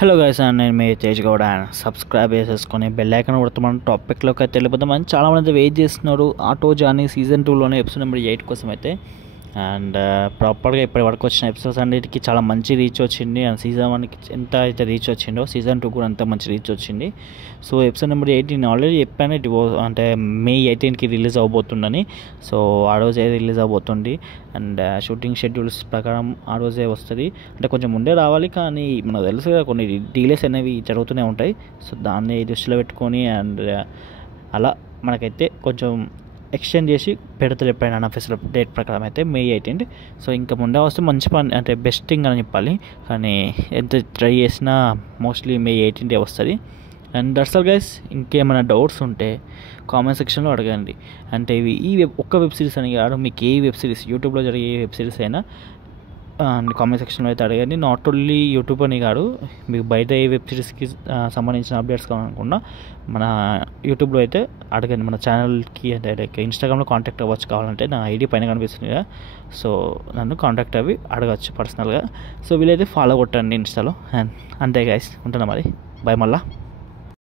Hello guys, నేను మీ Tej Gowda. Subscribe చేసేసుకొని బెల్ ఐకాన్ కొడితే మనం టాపిక్లోకి అయితే వెళ్ళిపోతాం. చాలామంది వెయిట్ చేస్తున్నారు ఆటో జర్నీ సీజన్ 2లోనే ఎపిసోడ్ నెంబర్ 8 కోసం అయితే. అండ్ ప్రాపర్గా ఇప్పటి వరకు వచ్చిన ఎపిసోడ్స్ అన్నిటికీ చాలా మంచి రీచ్ వచ్చింది. అండ్ సీజన్ 1కి ఎంత అయితే రీచ్ వచ్చిందో సీజన్ 2 కూడా అంత మంచి రీచ్ వచ్చింది. సో ఎపిసోడ్ నెంబర్ 18 ఆల్రెడీ చెప్పాను, అంటే May 18కి రిలీజ్ అవబోతుందని. సో ఆ రోజే రిలీజ్ అవబోతుంది. అండ్ షూటింగ్ షెడ్యూల్స్ ప్రకారం ఆ రోజే వస్తుంది. అంటే కొంచెం ముందే రావాలి, కానీ మనకు తెలుసు కదా కొన్ని డిలేస్ అనేవి జరుగుతూనే ఉంటాయి. సో దాన్ని దృష్టిలో పెట్టుకొని అండ్ అలా మనకైతే కొంచెం ఎక్స్టెండ్ చేసి పెడతారు ఎప్పుడైనా అన్అఫీషియల్ డేట్ ప్రకారం అయితే May 18. సో ఇంకా ముందే వస్తే మంచి పని, అంటే బెస్ట్ థింగ్ అని చెప్పాలి. కానీ ఎంత ట్రై చేసినా మోస్ట్లీ May 18 వస్తుంది. And that's all guys. ఇంకేమైనా డౌట్స్ ఉంటే కామెంట్ సెక్షన్లో అడగండి. అంటే ఒక్క వెబ్ సిరీస్ అని కాదు, మీకు ఏ వెబ్ సిరీస్ యూట్యూబ్లో జరిగే ఏ వెబ్ సిరీస్ అయినా అండ్ కామెంట్ సెక్షన్లో అయితే అడగండి. నాట్ ఓన్లీ యూట్యూబ్ అని కాదు, మీకు బయట ఏ వెబ్ సిరీస్కి సంబంధించిన అప్డేట్స్ కావాలనుకున్నా మన యూట్యూబ్లో అయితే అడగండి. మన ఛానల్కి అంటే లైక్ ఇన్స్టాగ్రామ్లో కాంటాక్ట్ అవ్వచ్చు కావాలంటే, నా ఐడి పైన కనిపిస్తుంది కదా. సో నన్ను కాంటాక్ట్ అవి అడగచ్చు పర్సనల్గా. సో వీలైతే ఫాలో కొట్టండి ఇన్స్టాలో. అండ్ అంతే గైస్, ఉంటున్నా మరి. బాయ్ మళ్ళా.